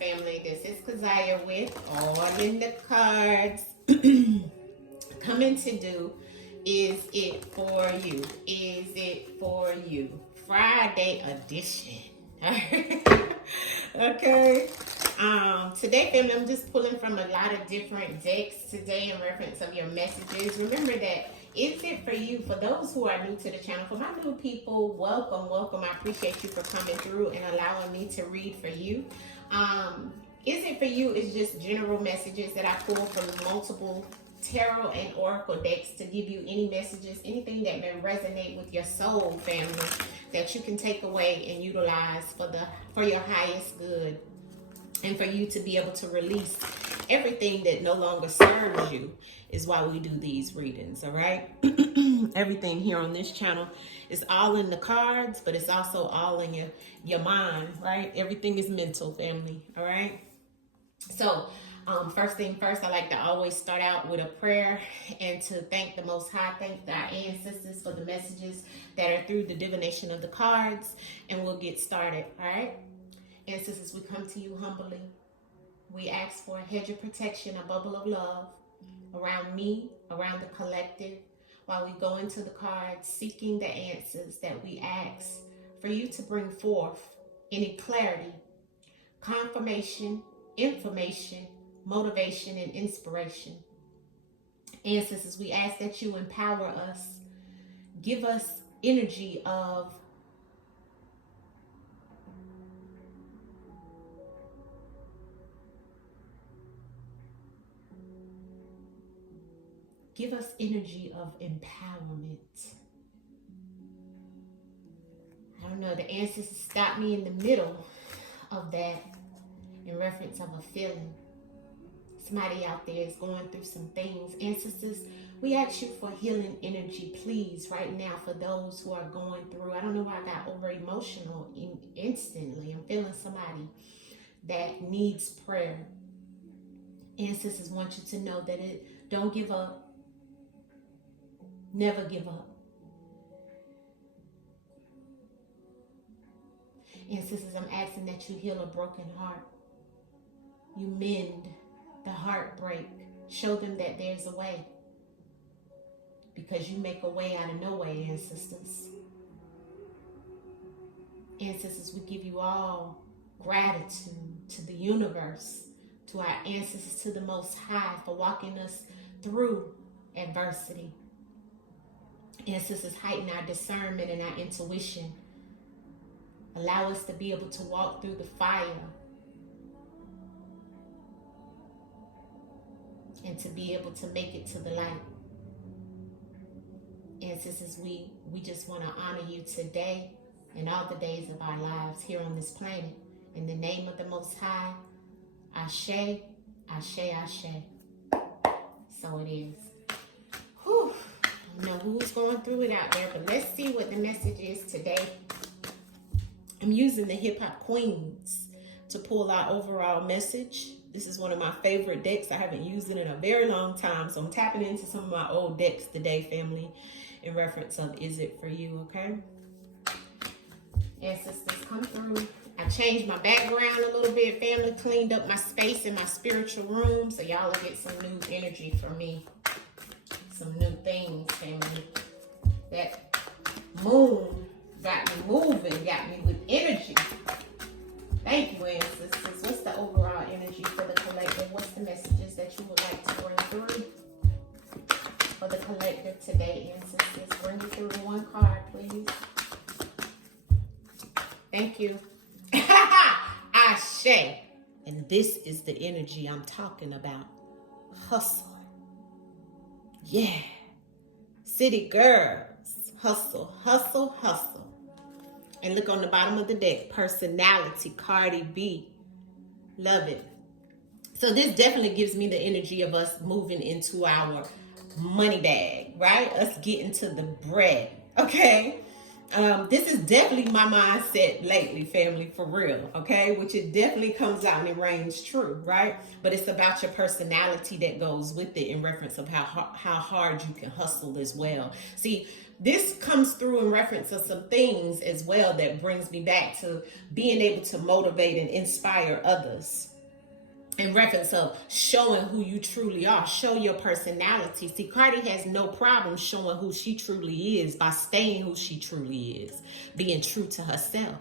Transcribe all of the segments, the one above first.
family. This is Kazaya with All in the Cards. Coming to do Is It For You? Is It For You? Friday edition. Okay. Today, family, I'm just pulling from a lot of different decks today in reference of your messages. Remember that is it for you? For those who are new to the channel, for my new people, welcome. I appreciate you for coming through and allowing me to read for you. Is it for you is just general messages that I pull from multiple tarot and oracle decks to give you any messages, anything that may resonate with your soul, family, that you can take away and utilize for your highest good, and for you to be able to release everything that no longer serves you. Is why we do these readings. All right. Everything here on this channel is all in the cards, but it's also all in your mind, right? Everything is mental, family. All right. So first thing first, I like to always start out with a prayer and to thank the Most High, thank our ancestors for the messages that are through the divination of the cards, and we'll get started. All right. Ancestors, we come to you humbly. We ask for a hedge of protection, a bubble of love around me, around the collective, while we go into the cards seeking the answers that we ask for you to bring forth any clarity, confirmation, information, motivation, and inspiration. Ancestors, we ask that you empower us, give us energy of empowerment. I don't know, the ancestors stopped me in the middle of that in reference of a feeling. Somebody out there is going through some things. Ancestors, we ask you for healing energy, please, right now, for those who are going through. I don't know why I got over emotional instantly. I'm feeling somebody that needs prayer. Ancestors want you to know that don't give up. Never give up. Ancestors, I'm asking that you heal a broken heart. You mend the heartbreak. Show them that there's a way. Because you make a way out of no way, ancestors. Ancestors, we give you all gratitude to the universe, to our ancestors, to the Most High for walking us through adversity. Ancestors, heighten our discernment and our intuition. Allow us to be able to walk through the fire and to be able to make it to the light. Ancestors, we just want to honor you today and all the days of our lives here on this planet. In the name of the Most High, Ashe, Ashe, Ashe. So it is. Whew. I don't know who's going through it out there, but let's see what the message is today. I'm using the Hip Hop Queens to pull our overall message. This is one of my favorite decks. I haven't used it in a very long time, so I'm tapping into some of my old decks today, family, in reference of Is It For You, okay? Ancestors, come through. I changed my background a little bit, family, cleaned up my space in my spiritual room, so y'all will get some new energy from me. Some new things, family. That moon got me moving, got me with energy. Thank you, ancestors. What's the overall energy for the collective? What's the messages that you would like to bring through for the collective today, ancestors? Bring me through one card, please. Thank you. Ashe. And this is the energy I'm talking about. Hustle. Yeah. City girls. Hustle, hustle, hustle. And look on the bottom of the deck. Personality, Cardi B. Love it. So this definitely gives me the energy of us moving into our money bag, right? Us getting to the bread, okay? This is definitely my mindset lately, family, for real, okay? Which it definitely comes out and it reigns true, right? But it's about your personality that goes with it in reference of how hard you can hustle as well. See, this comes through in reference of some things as well that brings me back to being able to motivate and inspire others. in reference of showing who you truly are. Show your personality. See, Cardi has no problem showing who she truly is by staying who she truly is, being true to herself.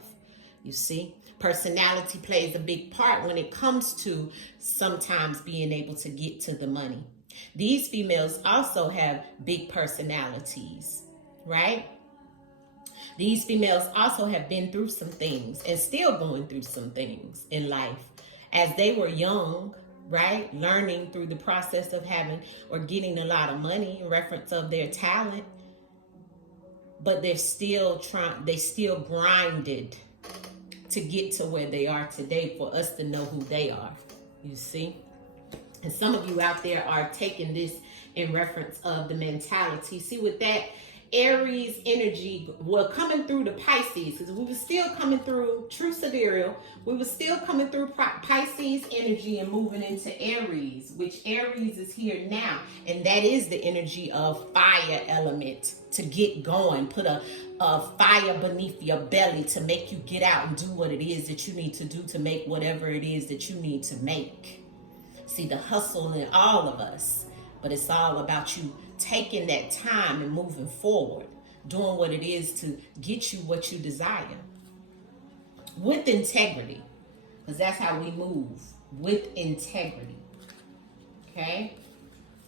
You see, personality plays a big part when it comes to sometimes being able to get to the money. These females also have big personalities, right? These females also have been through some things and still going through some things in life. As they were young, right? Learning through the process of having or getting a lot of money in reference of their talent. But they're still they still grinded to get to where they are today for us to know who they are. You see? And some of you out there are taking this in reference of the mentality. See, with that Aries energy, well, coming through the Pisces, because we were still coming through true sidereal, we were still coming through Pisces energy and moving into Aries, which Aries is here now, and that is the energy of fire element to get going, put a fire beneath your belly to make you get out and do what it is that you need to do to make whatever it is that you need to make. See, the hustle in all of us, but it's all about you taking that time and moving forward, doing what it is to get you what you desire with integrity, because that's how we move, with integrity. Okay,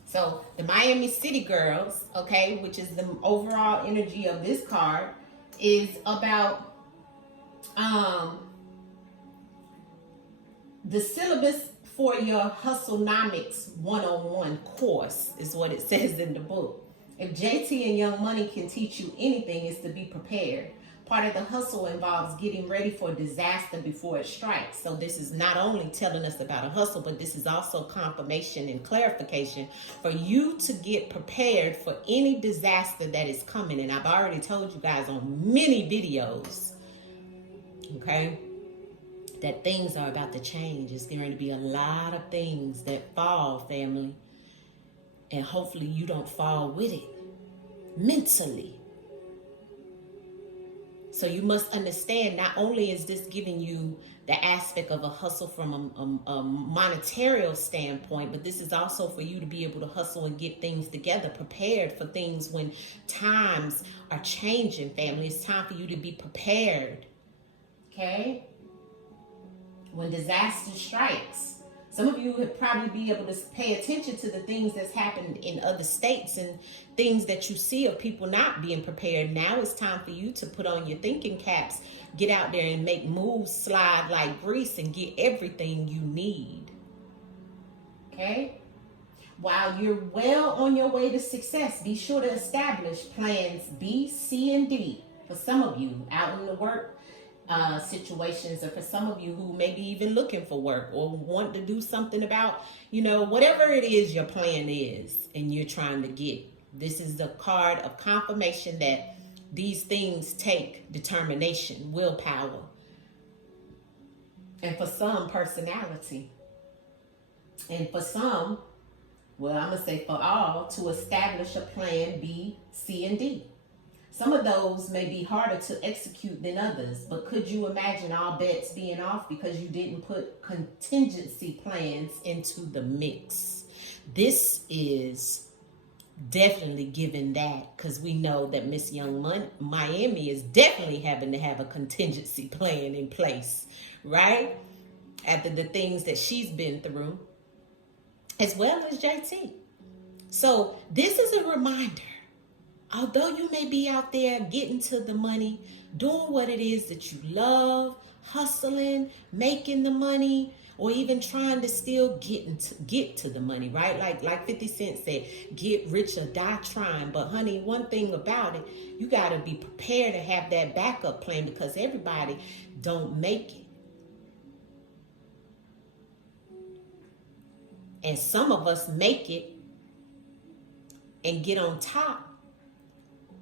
so the Miami City girls, okay, which is the overall energy of this card, is about the syllabus for your Hustlenomics 101 course is what it says in the book. If JT and Young Money can teach you anything, it's to be prepared. Part of the hustle involves getting ready for disaster before it strikes. So this is not only telling us about a hustle, but this is also confirmation and clarification for you to get prepared for any disaster that is coming. And I've already told you guys on many videos, okay, that things are about to change. It's going to be a lot of things that fall, family. And hopefully you don't fall with it mentally. So you must understand, not only is this giving you the aspect of a hustle from a monetary standpoint, but this is also for you to be able to hustle and get things together, prepared for things when times are changing, family. It's time for you to be prepared. Okay? When disaster strikes, some of you would probably be able to pay attention to the things that's happened in other states and things that you see of people not being prepared. Now it's time for you to put on your thinking caps, get out there and make moves slide like grease and get everything you need. Okay? While you're well on your way to success, be sure to establish plans B, C, and D for some of you out in the work situations, or for some of you who may be even looking for work or want to do something about, whatever it is your plan is and you're trying to get. This is the card of confirmation that these things take determination, willpower, and for some, personality. And for some, well, I'm going to say for all, to establish a plan B, C, and D. Some of those may be harder to execute than others, but could you imagine all bets being off because you didn't put contingency plans into the mix? This is definitely given that, because we know that Miss Young Miami is definitely having to have a contingency plan in place, right? After the things that she's been through, as well as JT. So this is a reminder. Although you may be out there getting to the money, doing what it is that you love, hustling, making the money, or even trying to still get to the money, right? Like 50 Cent said, get rich or die trying. But honey, one thing about it, you got to be prepared to have that backup plan, because everybody don't make it. And some of us make it and get on top.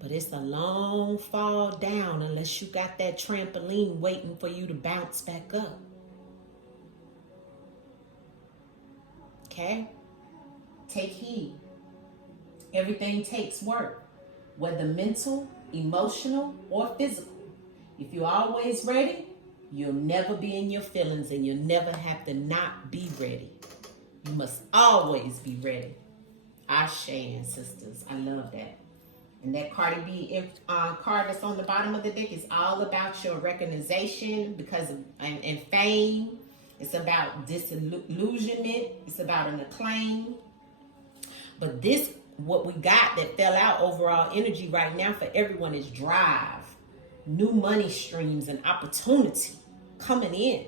But it's a long fall down unless you got that trampoline waiting for you to bounce back up. Okay? Take heed. Everything takes work, whether mental, emotional, or physical. If you're always ready, You'll never be in your feelings, and you'll never have to not be ready. You must always be ready. Ashe, ancestors. I love that. And that Cardi B card that's on the bottom of the deck is all about your recognition and fame. It's about disillusionment. It's about an acclaim. But what we got that fell out, overall energy right now for everyone, is drive, new money streams, and opportunity coming in.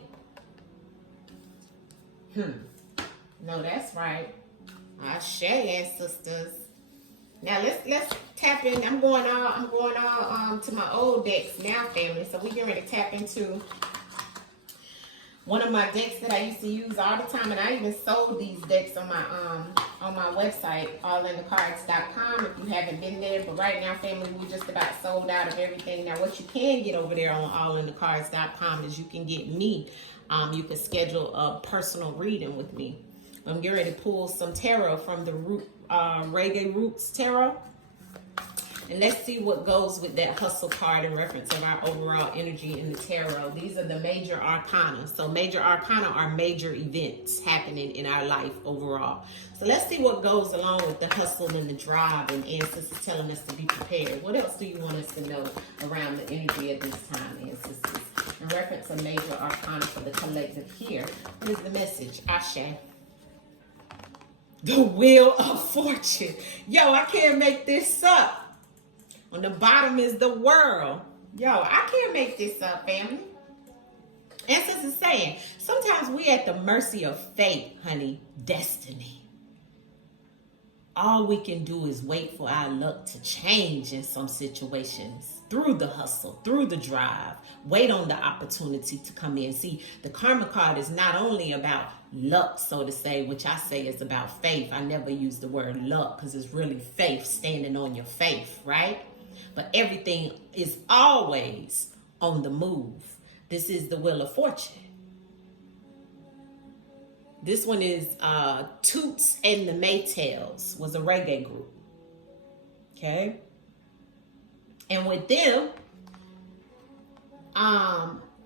No, that's right. Ashe, ancestors. Now let's tap in. I'm going all to my old decks now, family. So we get ready to tap into one of my decks that I used to use all the time, and I even sold these decks on my website, AllnDaKards.com. If you haven't been there, but right now, family, we just about sold out of everything. Now, what you can get over there on AllnDaKards.com is you can get me. You can schedule a personal reading with me. I'm getting ready to pull some tarot from the Reggae Roots Tarot. And let's see what goes with that hustle card in reference of our overall energy in the tarot. These are the major arcana. So major arcana are major events happening in our life overall. So let's see what goes along with the hustle and the drive, and ancestors telling us to be prepared. What else do you want us to know around the energy at this time, ancestors? In reference of major arcana for the collective here, what is the message? Ashe. The Wheel of Fortune. Yo, I can't make this up. On the bottom is the world. Yo, I can't make this up, family. Ancestors saying, sometimes we at the mercy of fate, honey, destiny. All we can do is wait for our luck to change in some situations. Through the hustle, through the drive. Wait on the opportunity to come in. See, the karma card is not only about luck, so to say, which I say is about faith. I never use the word luck because it's really faith, standing on your faith, right? But everything is always on the move. This is the Wheel of Fortune. This one is Toots and the Maytals, was a reggae group. Okay? And with them,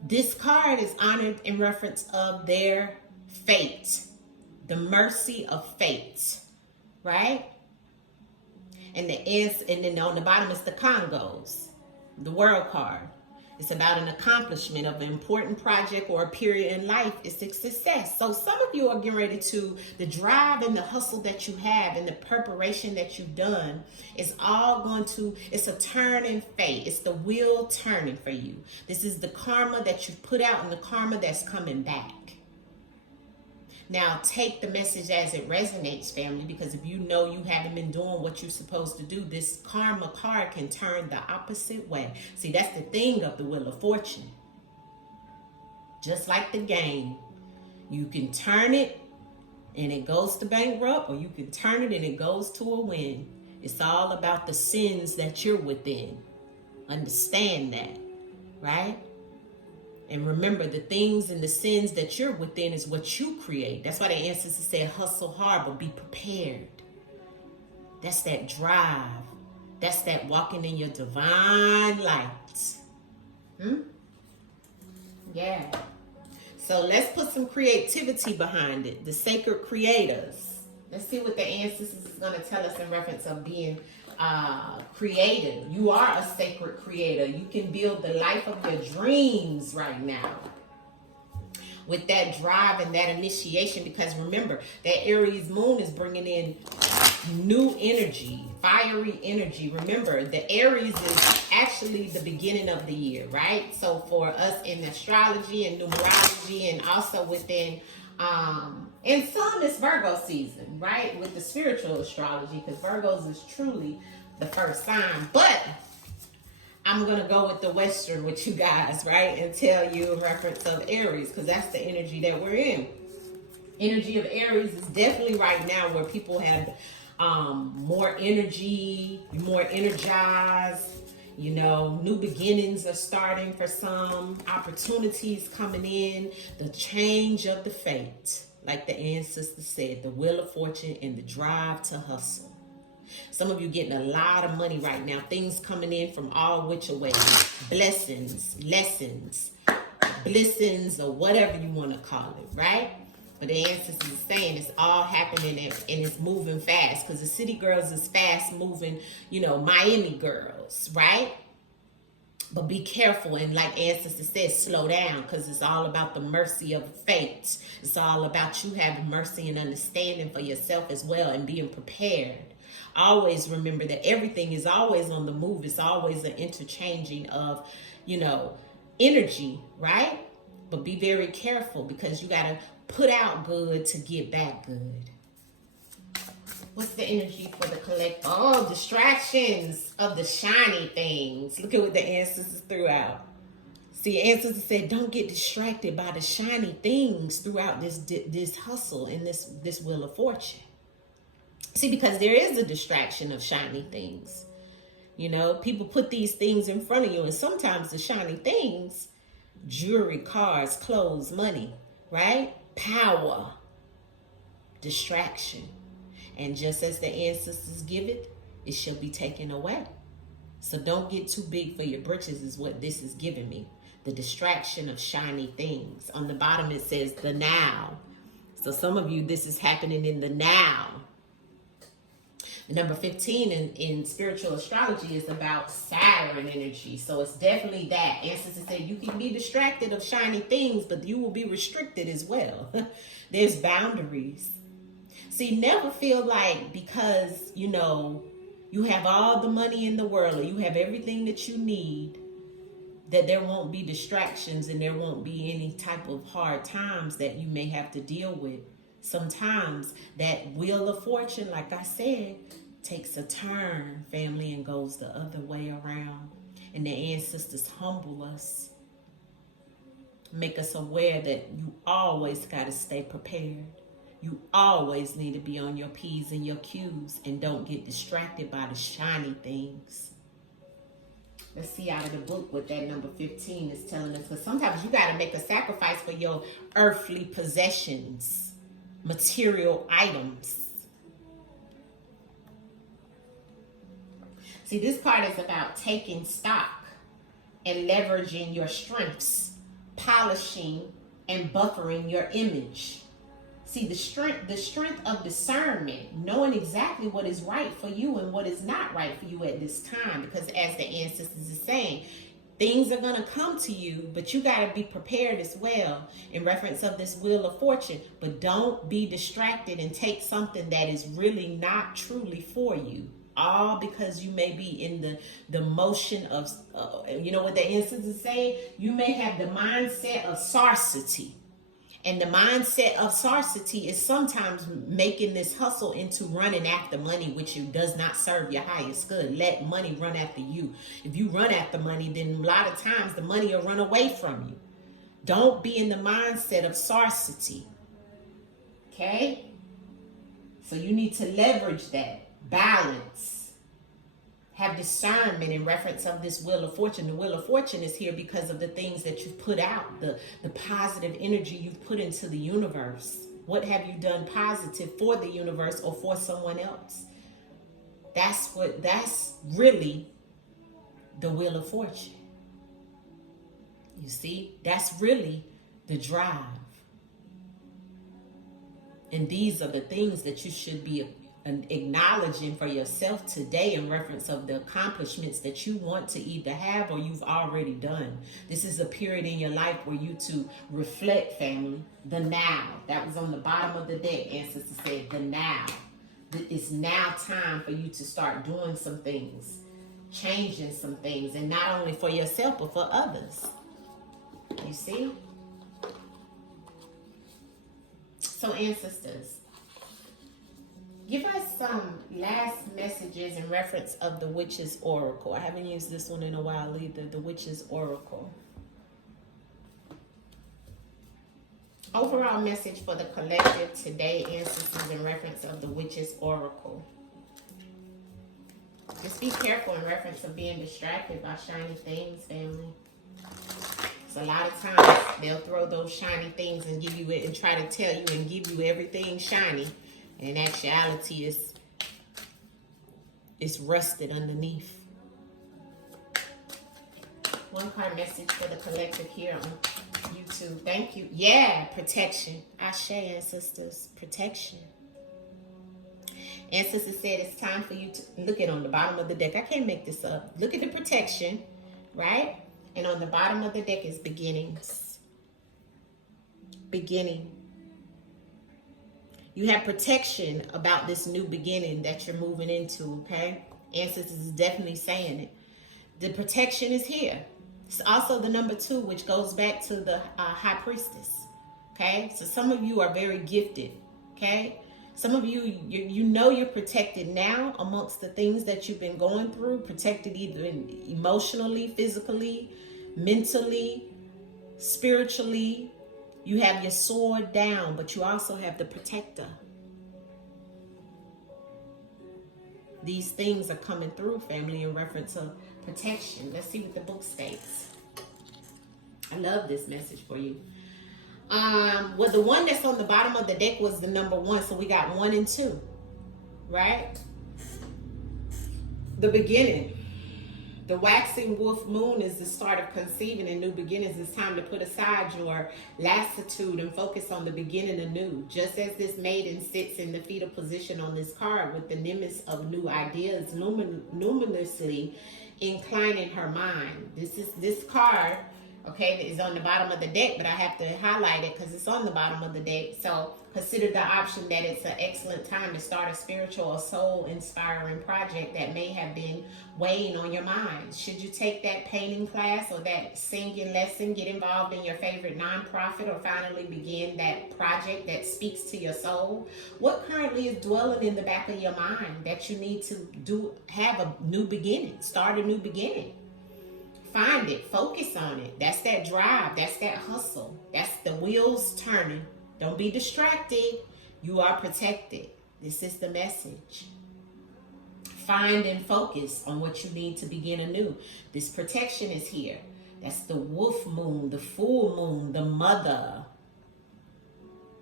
this card is honored in reference of their fate, the mercy of fate, right? And then on the bottom is the Congos, the world card. It's about an accomplishment of an important project or a period in life. It's a success. So some of you are getting ready to, the drive and the hustle that you have and the preparation that you've done is all going to, it's a turn in fate. It's the wheel turning for you. This is the karma that you've put out and the karma that's coming back. Now, take the message as it resonates, family, because if you know you haven't been doing what you're supposed to do, this karma card can turn the opposite way. See, that's the thing of the Wheel of Fortune. Just like the game, you can turn it and it goes to bankrupt, or you can turn it and it goes to a win. It's all about the sins that you're within. Understand that, right? And remember, the things and the sins that you're within is what you create. That's why the ancestors said, hustle hard, but be prepared. That's that drive. That's that walking in your divine light. Yeah. So let's put some creativity behind it. The sacred creators. Let's see what the ancestors is going to tell us in reference of being creative. You are a sacred creator. You can build the life of your dreams right now with that drive and that initiation, because remember that Aries moon is bringing in new energy, fiery energy. Remember, the Aries is actually the beginning of the year, right? So for us in astrology and numerology, and also within and some it's Virgo season, right? With the spiritual astrology, because Virgos is truly the first sign. But I'm going to go with the Western with you guys, right? And tell you in reference of Aries, because that's the energy that we're in. Energy of Aries is definitely right now where people have more energy, more energized. You know, new beginnings are starting for some, opportunities coming in, the change of the fate. Like the ancestors said, the Wheel of Fortune and the drive to hustle. Some of you getting a lot of money right now. Things coming in from all which ways. Blessings, lessons, blessings, or whatever you want to call it, right? But the ancestors is saying it's all happening and it's moving fast, because the city girls is fast moving, Miami girls, right? But be careful, and like ancestors said, slow down, because it's all about the mercy of fate. It's all about you having mercy and understanding for yourself as well, and being prepared. Always remember that everything is always on the move. It's always an interchanging of, energy, right? But be very careful, because you got to put out good to get back good. What's the energy for the collective? Oh, distractions of the shiny things. Look at what the ancestors threw out. See, ancestors said, don't get distracted by the shiny things throughout this hustle and this wheel of fortune. See, because there is a distraction of shiny things. People put these things in front of you, and sometimes the shiny things, jewelry, cars, clothes, money, right? Power, distraction. And just as the ancestors give it, it shall be taken away. So don't get too big for your britches is what this is giving me. The distraction of shiny things. On the bottom it says the now. So some of you, this is happening in the now. Number 15 in spiritual astrology is about Saturn energy. So it's definitely that. Ancestors say you can be distracted of shiny things, but you will be restricted as well. There's boundaries. See, never feel like because, you have all the money in the world, or you have everything that you need, that there won't be distractions and there won't be any type of hard times that you may have to deal with. Sometimes that wheel of fortune, like I said, takes a turn, family, and goes the other way around. And the ancestors humble us, make us aware that you always got to stay prepared. You always need to be on your P's and your Q's, and don't get distracted by the shiny things. Let's see out of the book what that number 15 is telling us. Because sometimes you got to make a sacrifice for your earthly possessions, material items. See, this card is about taking stock and leveraging your strengths, polishing and buffering your image. See, the strength of discernment, knowing exactly what is right for you and what is not right for you at this time. Because as the ancestors are saying, things are going to come to you, but you got to be prepared as well in reference of this wheel of fortune. But don't be distracted and take something that is really not truly for you. All because you may be in the motion of, what the ancestors say? You may have the mindset of scarcity. And the mindset of scarcity is sometimes making this hustle into running after money, which does not serve your highest good. Let money run after you. If you run after money, then a lot of times the money will run away from you. Don't be in the mindset of scarcity. Okay? So you need to leverage that. Balance. Have discernment in reference of this wheel of fortune. The wheel of fortune is here because of the things that you've put out, the positive energy you've put into the universe. What have you done positive for the universe or for someone else? That's really the wheel of fortune. You see, that's really the drive. And these are the things that you should be acknowledging for yourself today in reference of the accomplishments that you want to either have or you've already done. This is a period in your life where you to reflect, family. The now. That was on the bottom of the deck. Ancestors said the now. It's now time for you to start doing some things, changing some things, and not only for yourself but for others. You see? So ancestors, give us some last messages in reference of the Witch's Oracle. I haven't used this one in a while either, the Witch's Oracle. Overall message for the collective today, ancestors, in reference of the Witch's Oracle. Just be careful in reference of being distracted by shiny things, family. So a lot of times they'll throw those shiny things and give you it and try to tell you and give you everything shiny. And in actuality, it's rusted underneath. One card message for the collective here on You too. Thank you. Yeah, protection. Ashe, ancestors. Protection. Ancestor said it's time for you to look at on the bottom of the deck. I can't make this up. Look at the protection, right? And on the bottom of the deck is beginnings. Beginning. You have protection about this new beginning that you're moving into, okay? Ancestors is definitely saying it. The protection is here. It's also the number 2, which goes back to the high priestess, okay? So some of you are very gifted, okay? Some of you, you know you're protected now amongst the things that you've been going through, protected either emotionally, physically, mentally, spiritually. You have your sword down, but you also have the protector. These things are coming through, family, in reference to protection. Let's see what the book states. I love this message for you. Well, the one that's on the bottom of the deck was the number 1, so we got 1 and 2, right? The beginning. The waxing wolf moon is the start of conceiving and new beginnings. It's time to put aside your lassitude and focus on the beginning anew. Just as this maiden sits in the fetal position on this card with the nimbus of new ideas luminously inclining her mind. This card, okay, that is on the bottom of the deck, but I have to highlight it because it's on the bottom of the deck. So consider the option that it's an excellent time to start a spiritual or soul-inspiring project that may have been weighing on your mind. Should you take that painting class or that singing lesson, get involved in your favorite nonprofit, or finally begin that project that speaks to your soul? What currently is dwelling in the back of your mind that you need to have a new beginning, start a new beginning? Find it, focus on it. That's that drive, that's that hustle, that's the wheels turning. Don't be distracted. You are protected. This is the message. Find and focus on what you need to begin anew. This protection is here. That's the wolf moon, the full moon, the mother.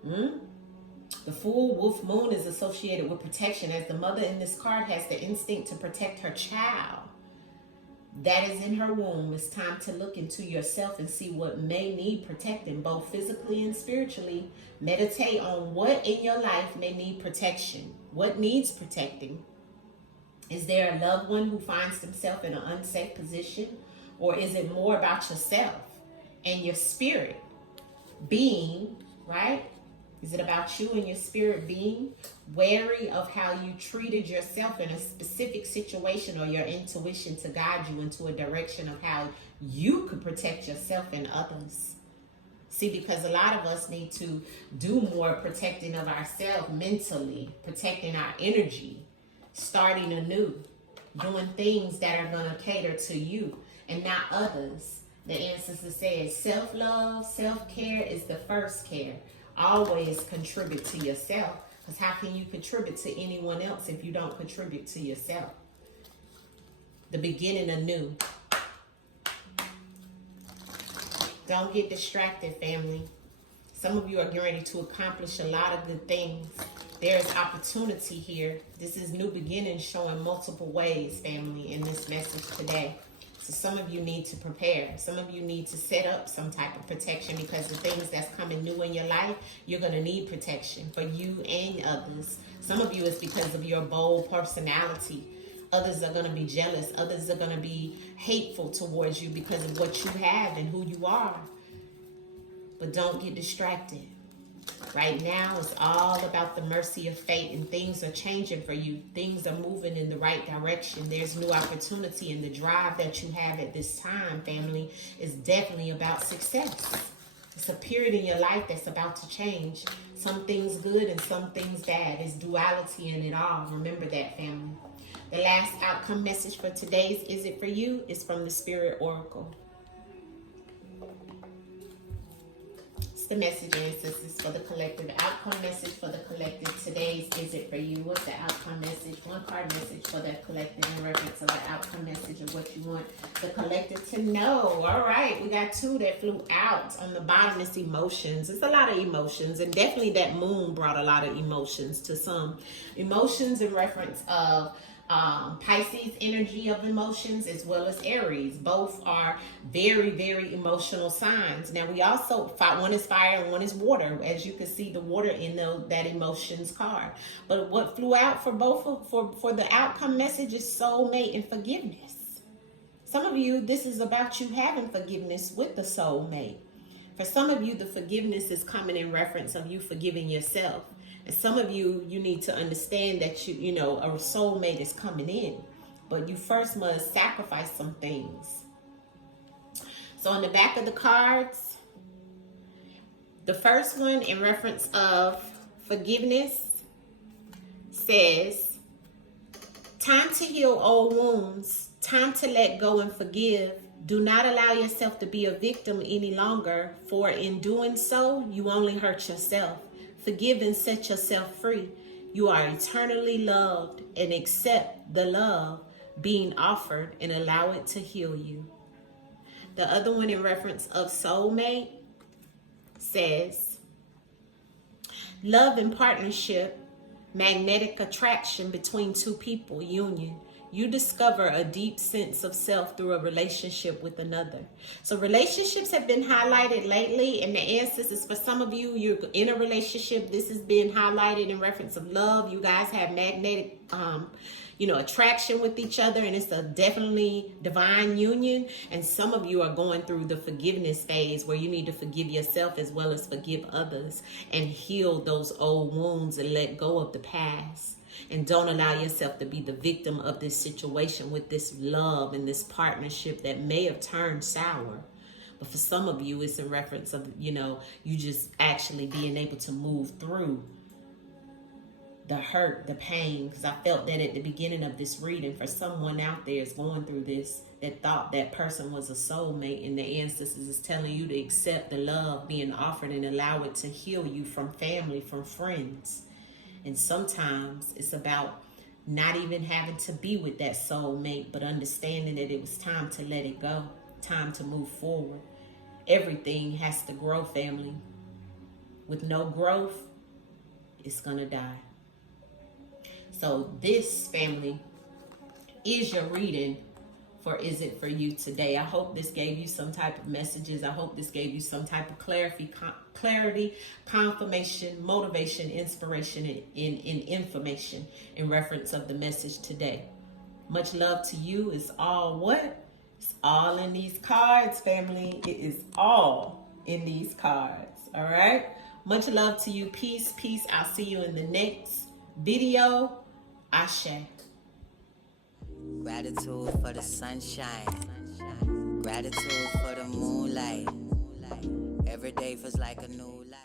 The full wolf moon is associated with protection, as the mother in this card has the instinct to protect her child that is in her womb. It's time to look into yourself and see what may need protecting, both physically and spiritually. Meditate on what in your life may need protection. What needs protecting? Is there a loved one who finds themselves in an unsafe position? Or is it more about yourself and your spirit being, right? Is it about you and your spirit being wary of how you treated yourself in a specific situation, or your intuition to guide you into a direction of how you could protect yourself and others? See, because a lot of us need to do more protecting of ourselves mentally, protecting our energy, starting anew, doing things that are going to cater to you and not others. The ancestor says self-love, self-care is the first care. Always contribute to yourself, because how can you contribute to anyone else if you don't contribute to yourself? The beginning anew. Don't get distracted, family. Some of you are getting ready to accomplish a lot of good things. There's opportunity here. This is new beginnings showing multiple ways, family, in this message today. So some of you need to prepare. Some of you need to set up some type of protection, because the things that's coming new in your life, you're going to need protection for you and others. Some of you is because of your bold personality. Others are going to be jealous. Others are going to be hateful towards you because of what you have and who you are. But don't get distracted. Right now, it's all about the mercy of fate, and things are changing for you. Things are moving in the right direction. There's new opportunity, and the drive that you have at this time, family, is definitely about success. It's a period in your life that's about to change. Some things good and some things bad. There's duality in it all. Remember that, family. The last outcome message for today's Is It For You is from the Spirit Oracle. The message ancestors for the collective. Outcome message for the collective. Today's Is It For You? What's the outcome message? One card message for the collective in reference to the outcome message of what you want the collective to know. All right, we got 2 that flew out. On the bottom is emotions. It's a lot of emotions, and definitely that moon brought a lot of emotions to some. Emotions in reference of Pisces energy of emotions, as well as Aries. Both are very, very emotional signs. Now we also find one is fire and one is water, as you can see the water in that emotions card. But what flew out for both for the outcome message is soulmate and forgiveness. Some of you, this is about you having forgiveness with the soulmate. For some of you, the forgiveness is coming in reference of you forgiving yourself. And some of you, you need to understand that you know, a soulmate is coming in. But you first must sacrifice some things. So on the back of the cards, the first one in reference of forgiveness says, time to heal old wounds, time to let go and forgive. Do not allow yourself to be a victim any longer, for in doing so, you only hurt yourself. Forgive and set yourself free. You are eternally loved, and accept the love being offered and allow it to heal you. The other one in reference of soulmate says, love and partnership, magnetic attraction between two people, union. You discover a deep sense of self through a relationship with another. So relationships have been highlighted lately, and the answers is for some of you, you're in a relationship. This has been highlighted in reference of love. You guys have magnetic, attraction with each other, and it's a definitely divine union. And some of you are going through the forgiveness phase where you need to forgive yourself as well as forgive others and heal those old wounds and let go of the past. And don't allow yourself to be the victim of this situation with this love and this partnership that may have turned sour. But for some of you, it's in reference of, you just actually being able to move through the hurt, the pain. Because I felt that at the beginning of this reading, for someone out there is going through this, that thought that person was a soulmate, and the ancestors is telling you to accept the love being offered and allow it to heal you from family, from friends. And sometimes it's about not even having to be with that soulmate, but understanding that it was time to let it go, time to move forward. Everything has to grow, family. With no growth, it's going to die. So this, family, is your reading for Is It For You today. I hope this gave you some type of messages. I hope this gave you some type of clarity, confirmation, motivation, inspiration, and information in reference of the message today. Much love to you. It's all what? It's all in these cards, family. It is all in these cards. All right? Much love to you. Peace, peace. I'll see you in the next video. Ashe. Gratitude for the sunshine. Gratitude for the moonlight. Every day feels like a new life.